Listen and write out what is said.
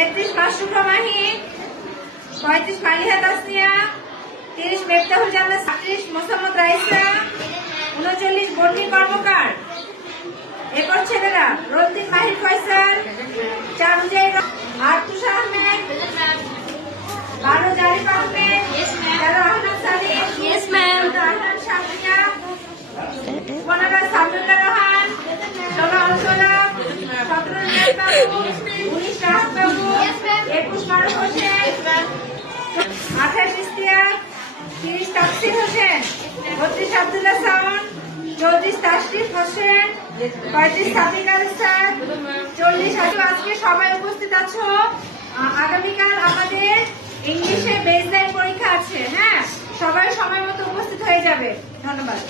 33 মাশরুফা মাহি, 35 মালিহা তাসনিয়া, 30 মেফতাহুল জান্নাত, 36 মোসাম্মদ রাইসা, 39 বর্ণি কর্মকার। এরপর ছেলেরা রদ্দিন মাহির ফয়সাল, চারুজাই, আরতুষা আহমেদ, 12 জারিফ আহমেদ, 13 আহমদ সালিম, 14 আহলান শামিয়া, 15 সামিউল্লাহ রোহান, 16 অঞ্চলা, 17 রিয়াদ বাবু, 19 রাহাত বাবু, 21 মারুফ হোসেন, 28 ইশতিয়াক, 30 তাফসির হোসেন, 32 আব্দুল্লাহ শাওন, 34 তাশরিফ হোসেন, 35 সাদিক আল ইসলাম, 40 আজকে সবাই উপস্থিত আছো। আগামীকাল আমাদের ইংলিশে বেসলাইন পরীক্ষা আছে। হ্যাঁ, সবাই সময় মতো উপস্থিত হয়ে যাবে। ধন্যবাদ।